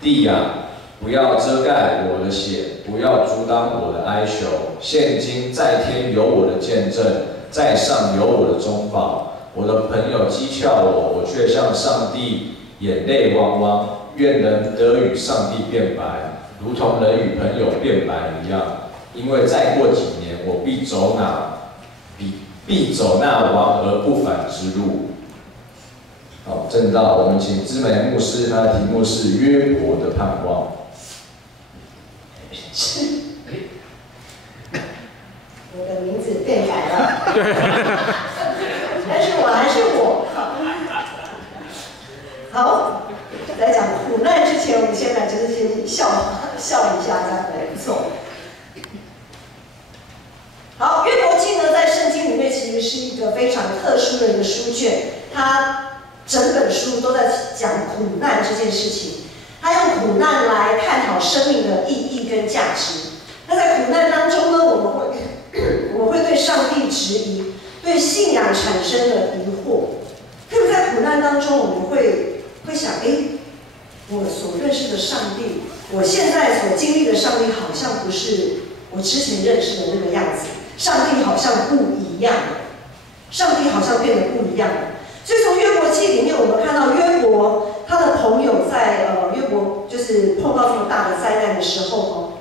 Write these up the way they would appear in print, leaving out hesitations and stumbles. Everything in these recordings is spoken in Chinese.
地呀，不要遮盖我的血，不要阻挡我的哀求。现今在天有我的见证，在上有我的中保。我的朋友讥诮我，我却向上帝眼泪汪汪。愿人得与上帝变白，如同人与朋友变白一样。因为再过几年，我必走那亡而不返之路。好，正道，我们请知美牧师，他的题目是约伯的盼望。我的名字变改了，但是我还是我。好，在讲苦难之前，我们先来就是先笑一下，这样也不错。好，约伯记呢，在圣经里面其实是一个非常特殊的一个书卷，它整本书都在讲苦难这件事情。它用苦难来探讨生命的意义跟价值。那在苦难当中呢，我们会对上帝质疑，对信仰产生了疑惑。特别在苦难当中，我们会想，我所认识的上帝，我现在所经历的上帝，好像不是我之前认识的那个样子。上帝好像不一样了，上帝好像变得不一样了。所以从约伯记里面，我们看到约伯他的朋友在约伯就是碰到这么大的灾难的时候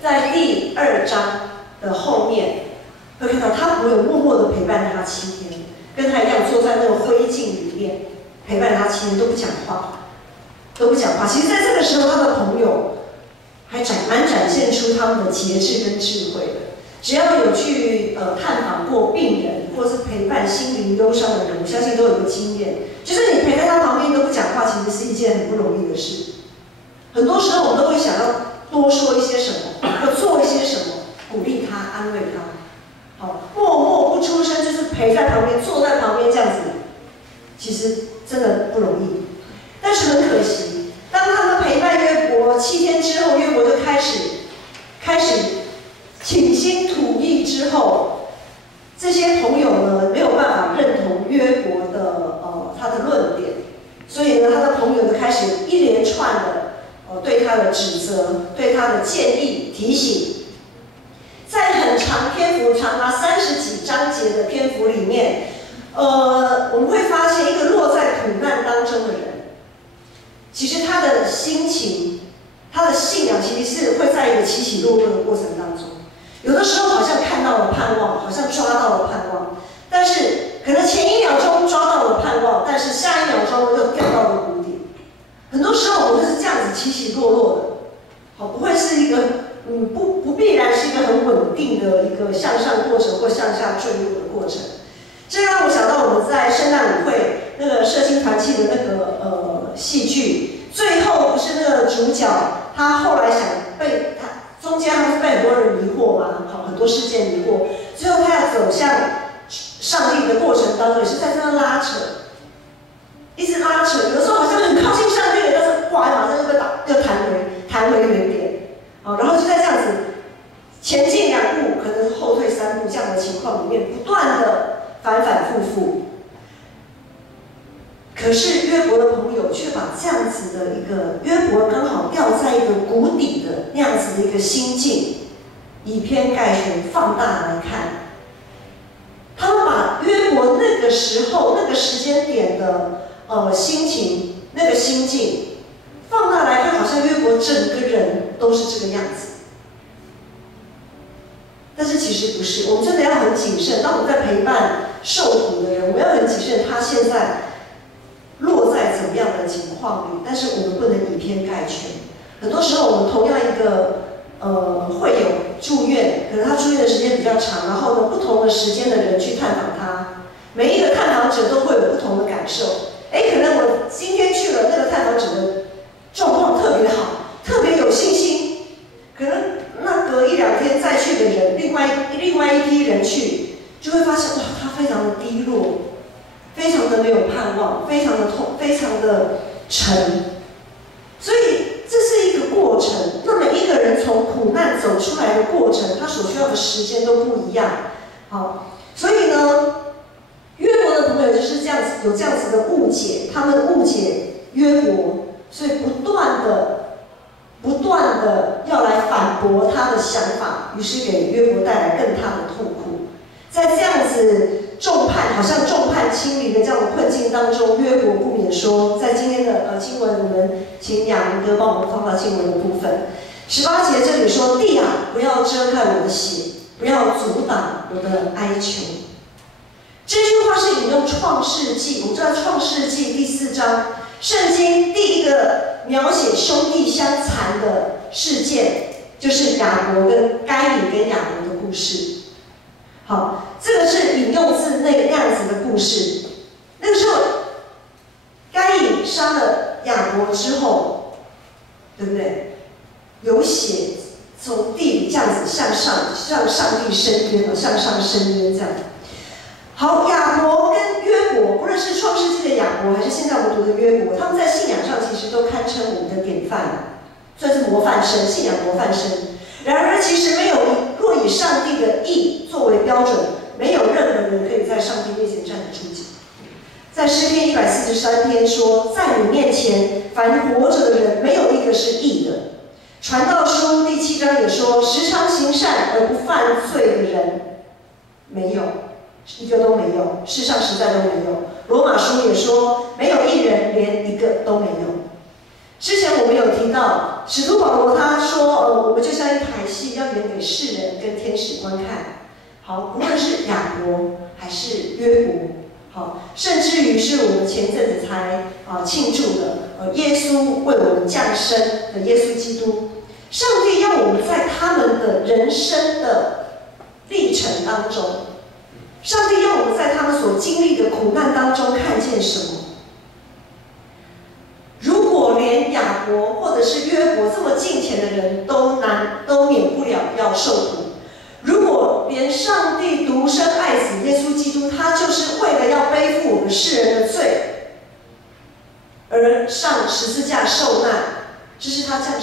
在第2章的后面会看到他朋友默默的陪伴他7天，跟他一样坐在那个灰烬里面陪伴他7天都不讲话，其实在这个时候，他的朋友还蛮展现出他们的节制跟智慧的。只要有去探访过病人，或是陪伴心灵忧伤的人，我相信都有个经验，就是你陪在他旁边都不讲话，其实是一件很不容易的事。很多时候我们都会想要多说一些什么，要做一些什么，鼓励他，安慰他。好，默默不出声，就是陪在旁边，坐在旁边这样子，其实真的不容易。但是很可惜，当他们陪伴约伯7天之后，约伯就开始倾心吐意之后，这些朋友呢没有办法认同约伯的他的论点，所以呢他的朋友就开始一连串的对他的指责，对他的建议提醒。在很长篇幅长达30几章节的篇幅里面，我们会发现一个落在苦难当中的人，其实他的心情、他的信仰其实是会在一个起起落落的过程当中。有的时候好像看到了盼望，好像抓到了盼望，但是可能前1秒钟抓到了盼望，但是下1秒钟又掉到了谷底。很多时候我们就是这样子起起落落的，好，不会是一个不必然是一个很稳定的一个向上过程或向下坠落的过程。这让我想到我们在圣诞舞会那个社青团契的那个戏剧，最后不是那个主角他后来想被他。中间他是被很多人迷惑嘛，很多事件迷惑，最后他要走向上帝的过程当中，也是在这样拉扯，一直拉扯。有的时候好像很靠近上帝，但是马上又弹回原点，然后就在这样子前进2步，可能后退3步这样的情况里面，不断的反复复。可是约伯的朋友却把这样子的一个约伯刚好掉在一个谷底的那样子的一个心境，以偏概全，放大来看。他们把约伯那个时候、那个时间点的心情、那个心境放大来看，好像约伯整个人都是这个样子。但是其实不是，我们真的要很谨慎。当我们在陪伴受苦的人，我们要很谨慎，他现在落在怎么样的情况里，但是我们不能以偏概全。很多时候，我们同样一个会友住院，可能他住院的时间比较长，然后呢，不同的时间的人去探访他，每一个探访者都会有不同的感受。可能我今天去了，那个探访者的状况特别好，特别有信心。可能那隔1、2天再去的人，另外一批人去，就会发现哇，他非常的低落。非常的没有盼望，非常的痛，非常的沉，所以这是一个过程。那每一个人从苦难走出来的过程，他所需要的时间都不一样。好，所以呢，约伯的朋友就是这样子，有这样子的误解，他们误解约伯，所以不断的要来反驳他的想法，于是给约伯带来更大的痛苦。在这样子好像众叛亲离的这样的困境当中，约伯不免说，在今天的经文，我们请雅明哥帮我们放到经文的部分。18节这里说：“地啊，不要遮盖我的血，不要阻挡我的哀求。”这句话是引用创世纪，我们知道创世纪第4章，圣经第一个描写兄弟相残的事件，就是亚伯跟该隐跟亚伯的故事。好，这个是引用自那样子的故事。那个时候，该隐杀了亚伯之后，对不对？有血从地里这样子向上帝伸冤，向上伸冤这样。好，亚伯跟约伯，不论是创世纪的亚伯，还是现在我们读的约伯，他们在信仰上其实都堪称我们的典范，算是模范生，信仰模范生。然而，其实若以上帝的义作为标准，没有任何人可以在上帝面前站得住脚。在诗篇143篇说：“在你面前，凡活着的人，没有一个是义的。”传道书第7章也说：“时常行善而不犯罪的人，没有，一个都没有，世上实在都没有。”罗马书也说：“没有一人，连一个都没有。”之前我们有提到，使徒保罗他说：“我们就像一台戏，要演给世人跟天使观看。”好，无论是亚伯还是约伯，好，甚至于是我们前阵子才庆祝的耶稣为我们降生的耶稣基督，上帝要我们在他们的人生的历程当中，上帝要我们在他们所经历的苦难当中看见什么？如果连亚伯或者是约伯这么敬虔的人都免不了要受苦，如果连上帝独生爱子耶稣基督，他就是为了要背负我们世人的罪而上十字架受难，这是他降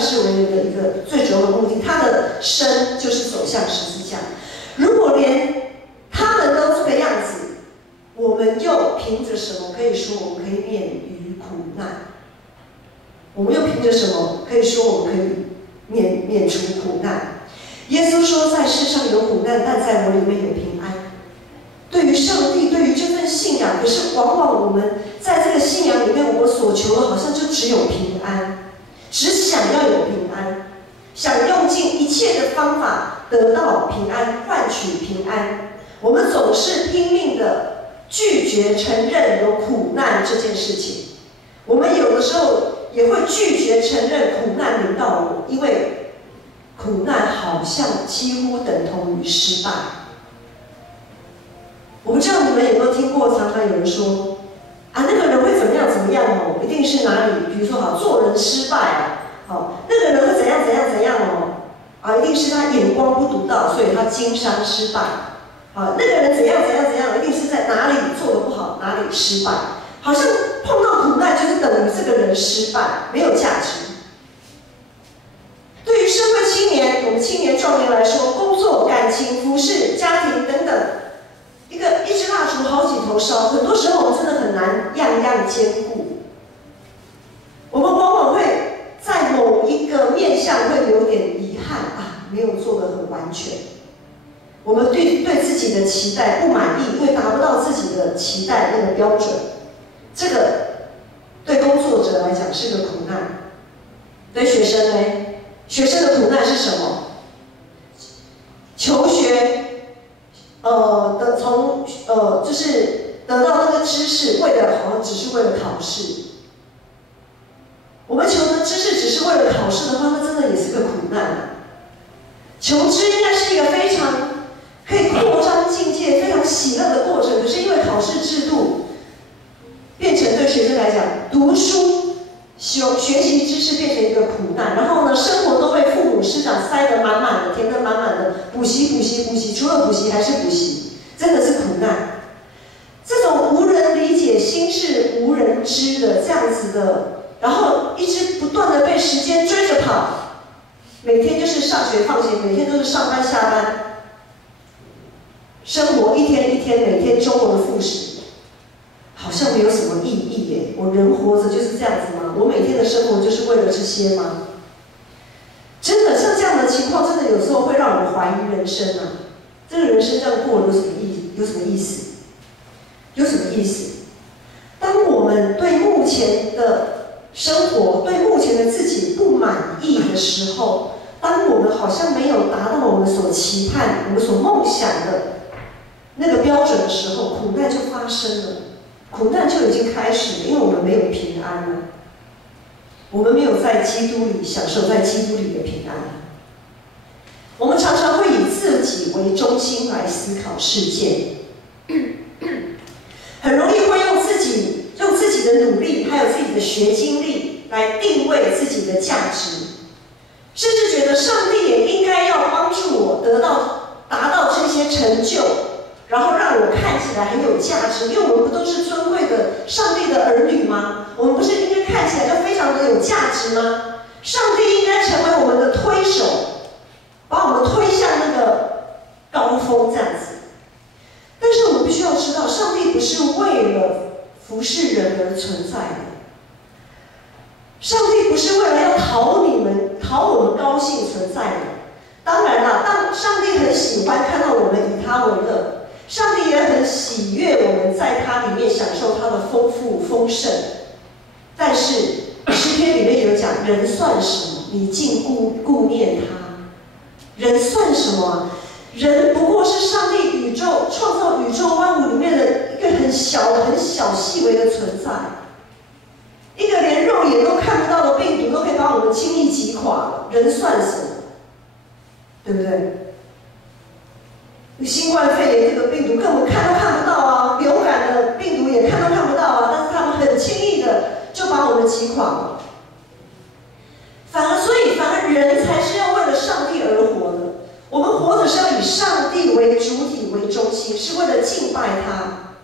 世为人的一个最主要的目的。他的生就是走向十字架。如果连他们都这个样子，我们又凭着什么可以说我们可以免于苦难？我们又凭着什么可以说我们可以免除苦难？耶稣说：“在世上有苦难，但在我里面有平安。”对于上帝，对于这份信仰，可是往往我们在这个信仰里面，我们所求的好像就只有平安，只想要有平安，想用尽一切的方法得到平安，换取平安。我们总是拼命的拒绝承认有苦难这件事情。我们有的时候也会拒绝承认苦难临到我，因为苦难好像几乎等同于失败。我不知道你们有没有听过，常常有人说啊，那个人会怎么样哦，一定是哪里，比如说好做人失败那个人会怎样一定是他眼光不独到，所以他经商失败。那个人怎样，一定是在哪里做得不好，哪里失败。好像碰到苦难就是等于这个人失败，没有价值。对于社会青年，我们青年壮年来说，工作、感情、服饰、家庭等等，一支蜡烛好几头烧，很多时候我们真的很难样样兼顾。我们往往会在某一个面向会有点遗憾没有做得很完全。我们对自己的期待不满意，因为达不到自己的期待那个标准。这个对工作者来讲是个苦难，对学生呢？学生的苦难是什么？求学，就是得到那个知识，好像只是为了考试。我们求的知识只是为了考试的话，那真的也是个苦难。求知应该是一个非常可以扩张境界、非常喜乐的过程，可是因为考试制度，变成对学生来讲，读书、学习知识变成一个苦难，然后呢，生活都被父母师长塞得满满的、填得满满的，补习，除了补习还是补习，真的是苦难。这种无人理解、心事无人知的这样子的，然后一直不断的被时间追着跑，每天就是上学放学，每天都是上班下班，生活一天一天，每天周而复始。好像没有什么意义耶。我人活着就是这样子吗？我每天的生活就是为了这些吗？真的像这样的情况，真的有时候会让人怀疑人生啊。这个人生这样过有什么意义？有什么意思？有什么意思？当我们对目前的生活、对目前的自己不满意的时候，当我们好像没有达到我们所期盼、我们所梦想的那个标准的时候，苦难就发生了。苦难就已经开始了，因为我们没有平安了，我们没有在基督里享受在基督里的平安。我们常常会以自己为中心来思考事件，很容易会用自己的努力，还有自己的学经历来定位自己的价值，甚至觉得上帝也应该要帮助我达到这些成就，然后让我看起来很有价值。因为我们不都是尊贵的上帝的儿女吗？我们不是应该看起来就非常的有价值吗？上帝应该成为我们的推手，把我们推向那个高峰这样子。但是我们必须要知道，上帝不是为了服侍人而存在的。上帝不是为了要讨我们高兴存在的。当然啦，当上帝很喜欢看到我们以他为乐，上帝也很喜悦我们在他里面享受他的丰富丰盛。但是诗篇里面有讲，人算什么？你竟顾念他。人算什么啊？人不过是上帝创造宇宙万物里面的一个很小细微的存在，一个连肉眼都看不到的病毒都可以把我们轻易击垮了，人算什么？对不对？新冠肺炎这个病毒根本看都看不到啊，流感的病毒也看都看不到啊，但是他们很轻易的就把我们击垮了。反而人才是要为了上帝而活的。我们活着是要以上帝为主体为中心，是为了敬拜他。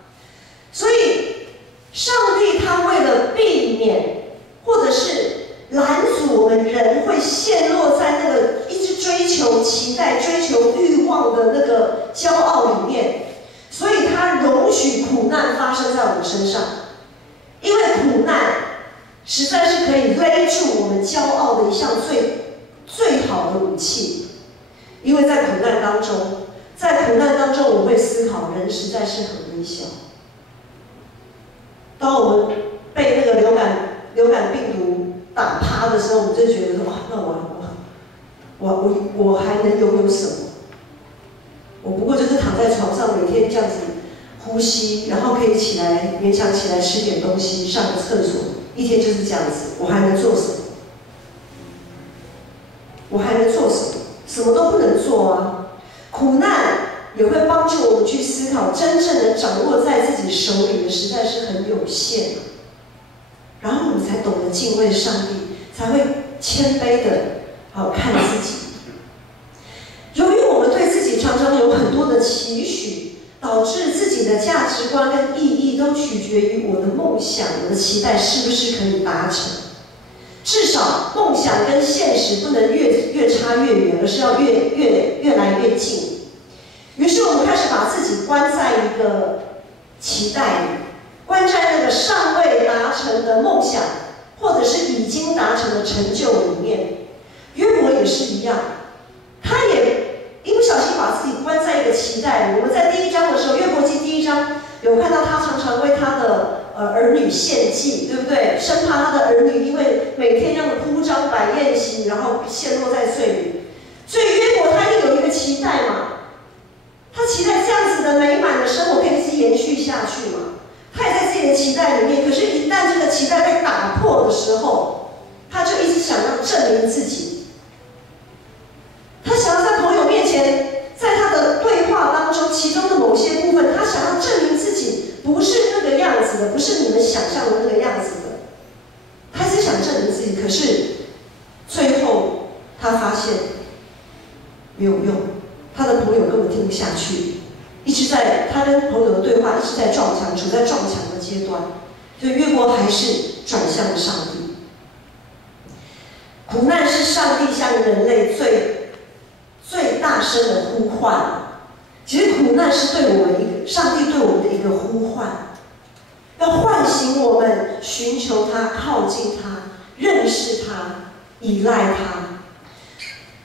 所以上帝他为了避免或者是拦阻我们人会陷落在那个一直追求期待、追求欲望的那个骄傲里面，所以他容许苦难发生在我们身上。因为苦难实在是可以勒住我们骄傲的一项最好的武器。因为在苦难当中，我们会思考，人实在是很微小。当我们被那个流感病毒打趴的时候，我们就觉得说，哇，那我还能拥有什么？我不过就是躺在床上，每天这样子呼吸，然后可以起来勉强起来吃点东西，上个厕所，一天就是这样子，我还能做什么？我还能做什么？什么都不能做啊！苦难也会帮助我们去思考，真正的掌握在自己手里的实在是很有限，然后我们才懂得敬畏上帝，才会谦卑的看自己。由于我们对自己常常有很多的期许，导致自己的价值观跟意义都取决于我的梦想、我的期待是不是可以达成。至少梦想跟现实不能越差越远，而是要越来越近。于是我们开始把自己关在一个期待里，关在那个尚未达成的梦想，或者是已经达成的成就里面。约伯也是一样，他也一不小心把自己关在一个期待里。我们在第1章的时候，约伯记第1章有看到他常常为他的儿女献祭，对不对？生怕他的儿女因为每天这样的铺张摆宴席，然后陷落在罪里。所以约伯他一定有一个期待嘛，他期待这样子的美满的生活可以一直延续下去嘛。他也在自己的期待里面，可是，一旦这个期待被打破的时候，他就一直想要证明自己。他想要在朋友面前，在他的对话当中，其中的某些部分，他想要证明自己不是那个样子的，不是你们想象的那个样子的。他是想证明自己，可是最后他发现没有用，他的朋友根本听不下去，他跟朋友的对话一直在撞墙，处在撞墙的阶段，所以约伯还是转向了上帝。苦难是上帝向人类最大声的呼唤。其实苦难是上帝对我们的一个呼唤。要唤醒我们寻求他、靠近他、认识他、依赖他。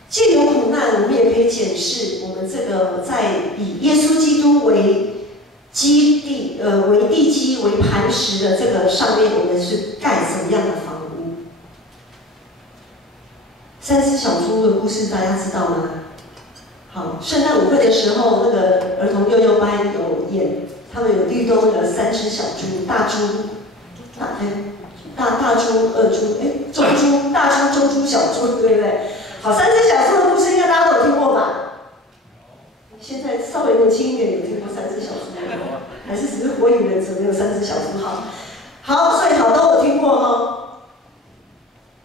借由苦难，我们也可以检视我们这个在以耶稣基督为基地、为地基、为磐石的这个上面，我们是盖什么样的房屋？三只小猪的故事大家知道吗？好，圣诞舞会的时候，那个儿童幼幼班有演，他们有律动那个三只小猪，大猪、大猪、二猪，中猪、大猪、中猪、小猪，对不对？好，三只小猪的故事应该大家都有听过吧？现在稍微年轻一点有听过三只小猪吗？还是只是火影忍者没有三只小猪？好，所以好都有听过哈。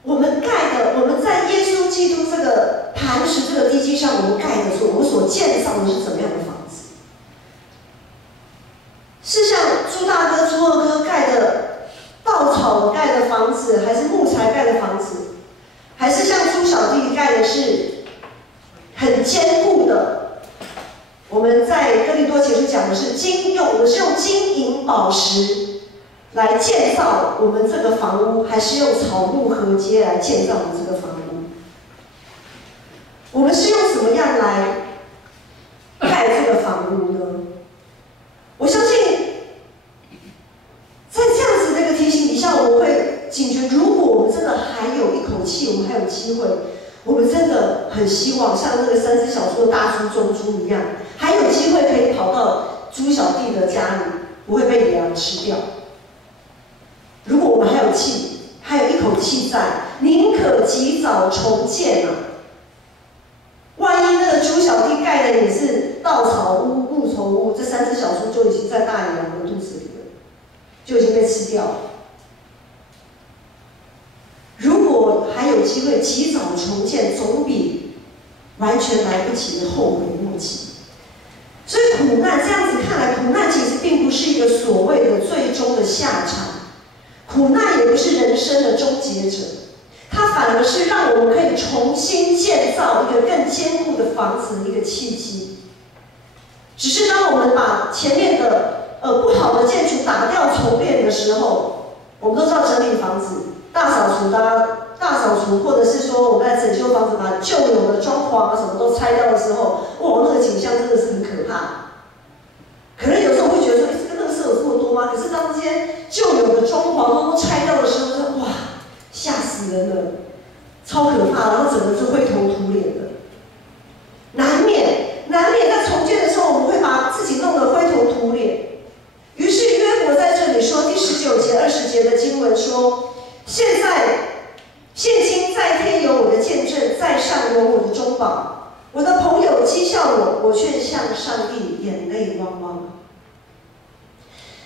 我们盖的，我们在耶稣基督这个磐石、这个地基上，我们盖的我们所建造的是怎么样的房子？是像朱大哥、朱二哥盖的稻草盖的房子，还是木材盖的房子？还是像朱小弟盖的是很坚固的？我们在哥林多前书讲的是我们是用金银宝石来建造我们这个房屋，还是用草木合接来建造我们这个房屋？我们是用什么样来盖这个房屋呢？我相信，在这样子的一个提醒底下，我们会警觉：如果我们真的还有一口气，我们还有机会，我们真的很希望像那个三只小猪的大猪、中猪一样，还有机会可以跑到猪小弟的家里，不会被野狼吃掉。如果我们还有气，还有一口气在，宁可及早重建啊！万一那个猪小弟盖的也是稻草屋、木头屋，这三只小猪就已经在大野狼的肚子里了，就已经被吃掉了。如果还有机会及早重建，总比完全来不及的后悔莫及。所以苦难这样子看来，苦难其实并不是一个所谓的最终的下场。苦难也不是人生的终结者，它反而是让我们可以重新建造一个更坚固的房子的一个契机。只是当我们把前面的不好的建筑打掉重练的时候，我们都知道整理房子、大扫除，或者是说我们在整修房子，把旧有的装潢啊什么都拆掉的时候，哇，那个景象真的是很可怕。可能有时候会觉得说，这个垃圾有这么多吗？可是当这些旧有的装潢都拆掉的时候，哇，吓死人了，超可怕，然后整个是灰头土脸的。难免在重建的时候，我们会把自己弄得灰头土脸。于是约伯在这里说，第19节、20节的经文说：现今在天有我的见证，在上有我的中保。我的朋友讥笑我，我却向上帝眼泪汪汪。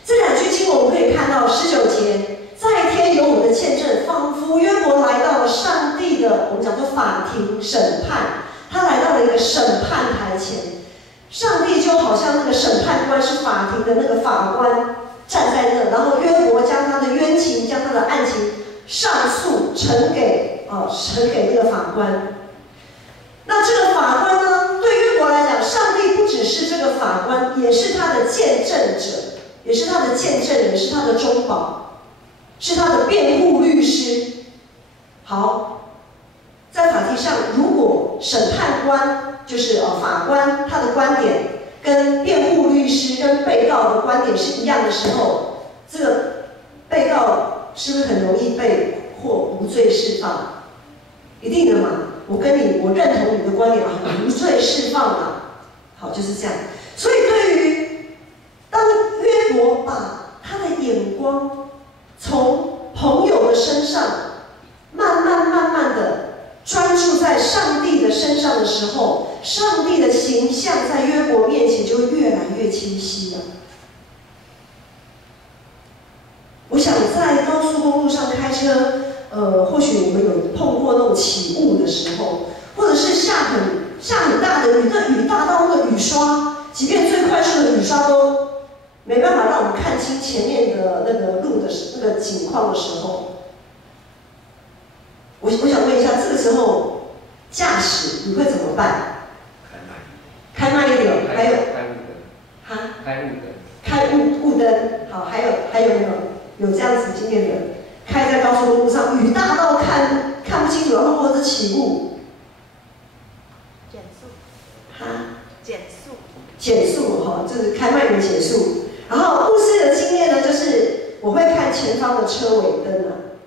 这两句经文我们可以看到19节，在天有我的见证，仿佛约伯来到了上帝的，我们讲做法庭审判，他来到了一个审判台前，上帝就好像那个审判官是法庭的那个法官站在那，然后约伯将他的冤情、将他的案情上诉呈给那个法官。那这个法官呢，对约伯来讲，上帝不只是这个法官，也是他的见证者，也是他的见证人，是他的中保，是他的辩护律师。好，在法庭上，如果审判官就是法官他的观点跟辩护律师跟被告的观点是一样的时候，这个被告是不是很容易被获无罪释放？一定的嘛。我认同你的观点啊，无罪释放嘛，好，就是这样。所以对于当约伯把他的眼光从朋友的身上慢慢的专注在上帝的身上的时候，上帝的形象在约伯面前就会越来越清晰了。我想在高速公路上开车。或许我们有碰过那种起雾的时候，或者是下很大的雨，那雨大到那个雨刷，即便最快速的雨刷都没办法让我们看清前面的那个路的那个景况的时候，我想问一下，这个时候驾驶你会怎么办？开慢一点，还有开路灯，开雾灯，灯，好，还有没有这样子经验的？开在高速公路上，雨大到看不清楚，然后或者是起雾。减速。哈？减速哈，就是开慢点减速。然后牧师的经验呢，就是我会看前方的车尾灯啊，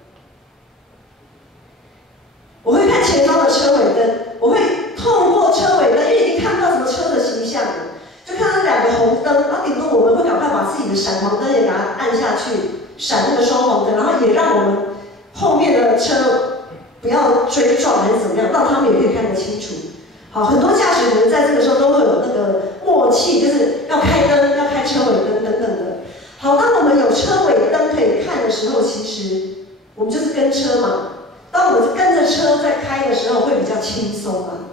我会看前方的车尾灯，我会透过车尾灯，因为已经看不到什么车的形象了，就看到两个红灯，然后顶多我们会赶快把自己的闪黄灯也给它按下去，闪那个双黄灯，然后也让我们后面的车不要追撞还是怎么样，让他们也可以看得清楚。好，很多驾驶人在这个时候都会有那个默契，就是要开灯，要开车尾灯等等的。好，当我们有车尾灯可以看的时候，其实我们就是跟车嘛。当我们跟着车在开的时候，会比较轻松啊，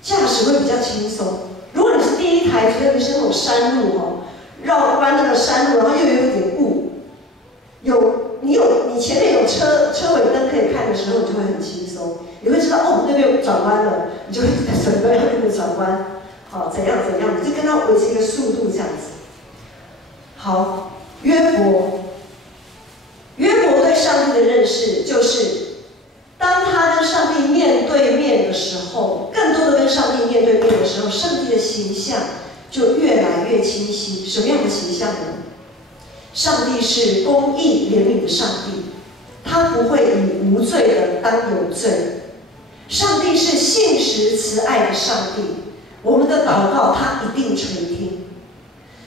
驾驶会比较轻松。如果你是第一台，觉得你是那种山路哦，绕弯那个山路，然后又有一点雾，你前面有车尾灯可以看的时候，你就会很轻松。你会知道哦，那边转弯了，你就会准备要跟着转弯，好，怎样，你就跟他维持一个速度这样子。好，约伯对上帝的认识就是，当他跟上帝面对面的时候，更多的跟上帝面对面的时候，上帝的形象就越来越清晰。什么样的形象呢？上帝是公义怜悯的上帝，他不会以无罪的当有罪。上帝是信实慈爱的上帝，我们的祷告他一定垂听。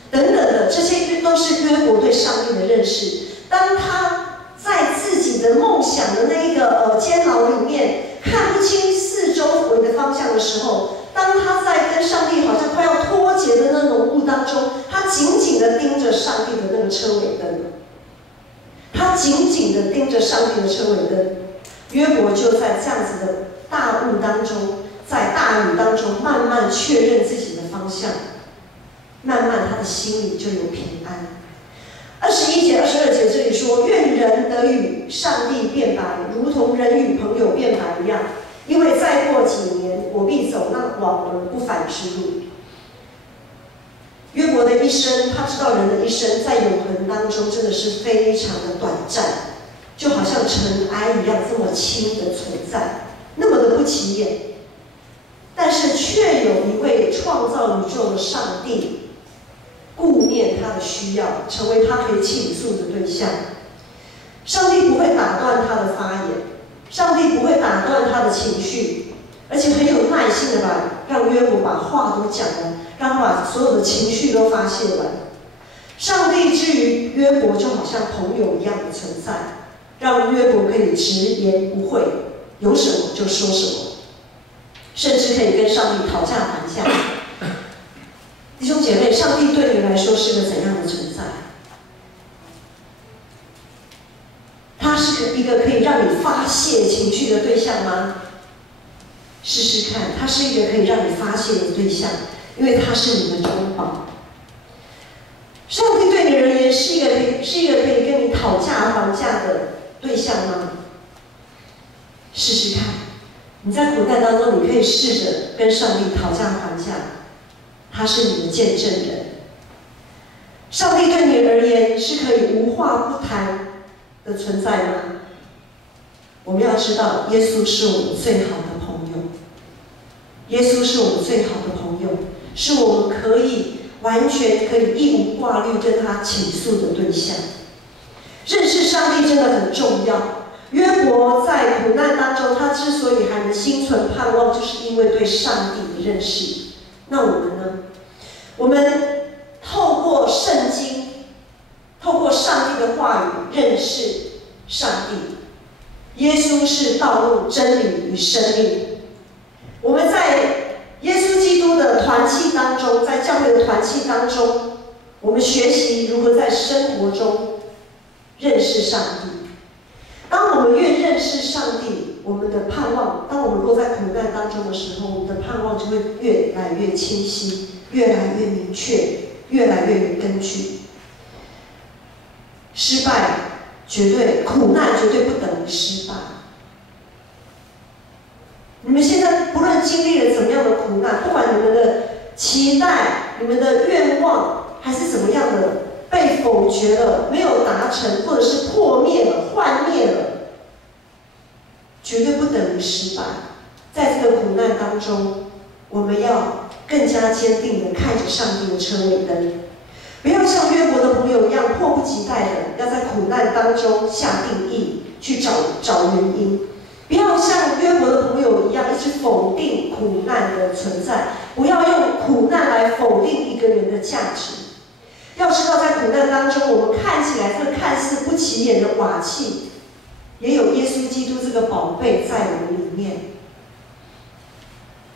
等等的，这些都是约伯对上帝的认识。当他在自己的梦想的那一个监牢里面看不清四周围的方向的时候，当他在跟上帝好像快要脱节的那浓雾当中，他紧紧地盯着上帝的那个车尾灯，他紧紧地盯着上帝的车尾灯。约伯就在这样子的大雾当中，在大雨当中，慢慢确认自己的方向，慢慢他的心里就有平安。21节、22节这里说：“愿人得与上帝变白，如同人与朋友变白一样。因为再过几年，我必走那往而不返之路。”约伯的一生，他知道人的一生在永恒当中真的是非常的短暂，就好像尘埃一样这么轻的存在，那么的不起眼。但是却有一位创造宇宙的上帝顾念他的需要，成为他可以倾诉的对象。上帝不会打断他的发言，上帝不会打断他的情绪，而且很有耐心的让约伯把话都讲完，让他把所有的情绪都发泄完。上帝之于约伯就好像朋友一样的存在，让约伯可以直言不讳，有什么就说什么，甚至可以跟上帝讨价还价。弟兄姐妹，上帝对你来说是个怎样的存在？他是一个可以让你发泄情绪的对象吗？试试看，他是一个可以让你发泄的对象，因为他是你的中保。上帝对你而言是一个可以跟你讨价还价的对象吗？试试看，你在苦难当中，你可以试着跟上帝讨价还价。他是你的见证人。上帝对你而言是可以无话不谈的存在吗？我们要知道，耶稣是我们最好的朋友。耶稣是我们最好的朋友，是我们可以完全可以一无挂虑跟他倾诉的对象。认识上帝真的很重要。约伯在苦难当中，他之所以还能心存盼望，就是因为对上帝的认识。那我们呢？我们透过圣经，透过上帝的话语认识上帝。耶稣是道路、真理与生命。我们在耶稣基督的团契当中，在教会的团契当中，我们学习如何在生活中认识上帝。当我们越认识上帝，我们的盼望，当我们落在苦难当中的时候，我们的盼望就会越来越清晰，越来越明确，越来越有根据。失败苦难绝对不等于失败。你们现在不论经历了怎么样的苦难，不管你们的期待、你们的愿望还是怎么样的被否决了，没有达成，或者是破灭了、幻灭了，绝对不等于失败。在这个苦难当中，我们要更加坚定地看着上帝的车尾灯，不要像约伯的朋友一样迫不及待的要在苦难当中下定义，去找原因。不要像约伯的朋友一样一直否定苦难的存在，不要用苦难来否定一个人的价值。要知道，在苦难当中，我们看起来这个看似不起眼的瓦器，也有耶稣基督这个宝贝在我们里面。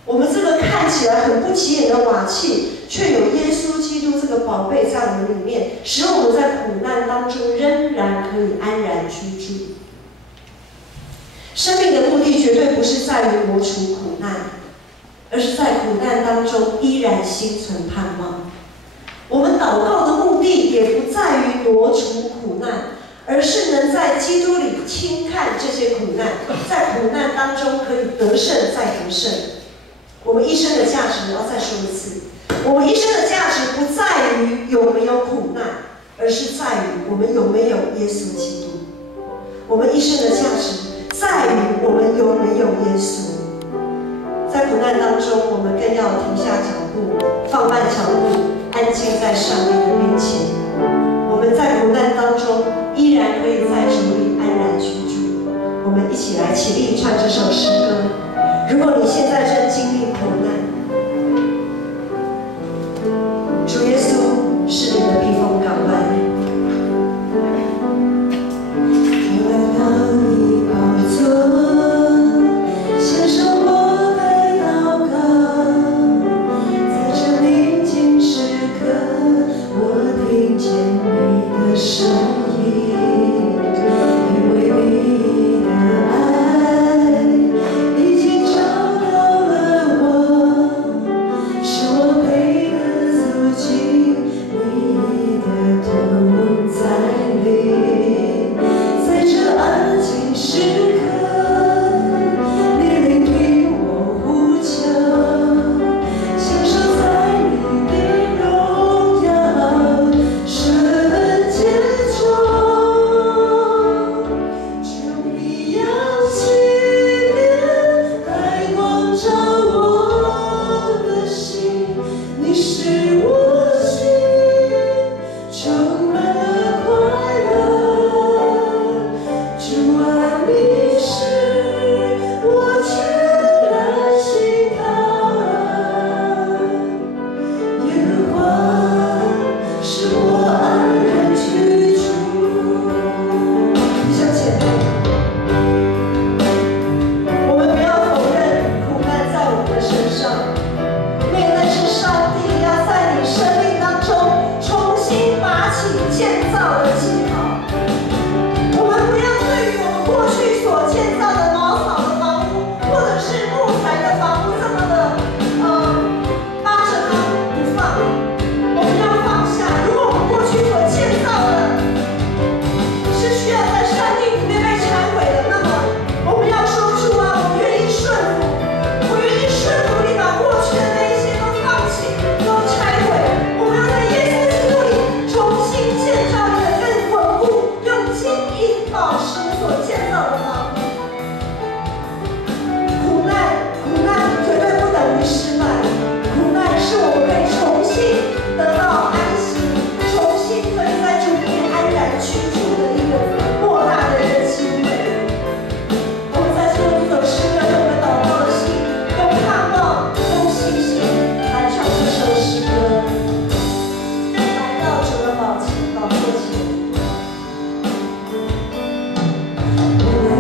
我们这个看起来很不起眼的瓦器，却有耶稣基督这个宝贝在我们里面，使我们在苦难当中仍然可以安然居住。生命的目的绝对不是在于磨除苦难，而是在苦难当中依然心存盼望。我们祷告的目的也不在于挪除苦难，而是能在基督里轻看这些苦难，在苦难当中可以得胜再得胜。我们一生的价值，我要再说一次，我们一生的价值不在于有没有苦难，而是在于我们有没有耶稣基督。我们一生的价值在于我们有没有耶稣。在苦难当中，我们更要停下脚步，放慢脚步，安静在上帝的面前。我们在苦难当中依然可以在主里安然居住。我们一起来起立唱这首诗歌。如果你现在正经历苦难，主耶稣是你的避风港湾。我来到你宝座，献上我的祷告，在这宁静时刻，我听见你的声音，因为你的爱已经找到了我，是我配得走进你的同在里，在这安静时刻，你聆听我呼求，享受在你的荣耀圣洁中。求你扬起脸来光照我的心，你是我心充满了快乐。主啊，你是我全然心靠，耶和华是我安然居住。弟兄姐妹，我们不要否认苦难在我们的身上，因为那是上帝要在你生命当中重新拔起建造的记号。我们不要对于我们过去所建造的茅草的房屋，或者是木材的房屋这么的扒着它不放。我们要放下，如果我们过去所建造的是需要在山地里面被拆毁的，那么我们要说出啊，我愿意顺服，我愿意顺服你把过去的那一些都放弃，都拆毁。我们要在耶稣基督里重新建造一个更稳固、用金银宝石所建造的房屋。苦难绝对不等于失败，苦难是我们可以重新得到安息，重新可以在主里面安然居住的一个莫大的一个机会。我们在做这首诗歌，用我们祷告的心，用盼望，用信心来唱这首诗歌，来到主的宝座前。我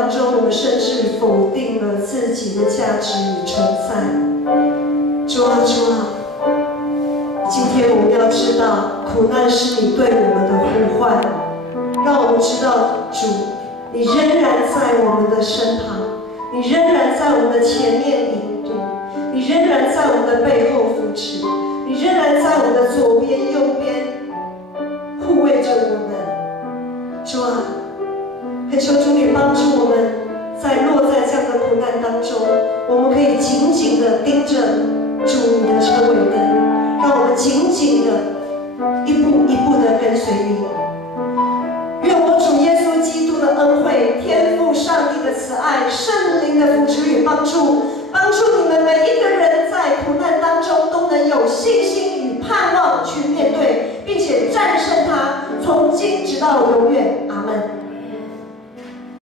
当中，我们甚至否定了自己的价值与存在。主啊，主啊，今天我们要知道，苦难是你对我们的呼唤，让我们知道，主，你仍然在我们的身旁，你仍然在我们的前面引领，你仍然在我们的背后扶持，你仍然在我们的左边、右边护卫着我们。主啊，恳求主你帮助我们，在落在这样的苦难当中，我们可以紧紧地盯着主你的车尾灯。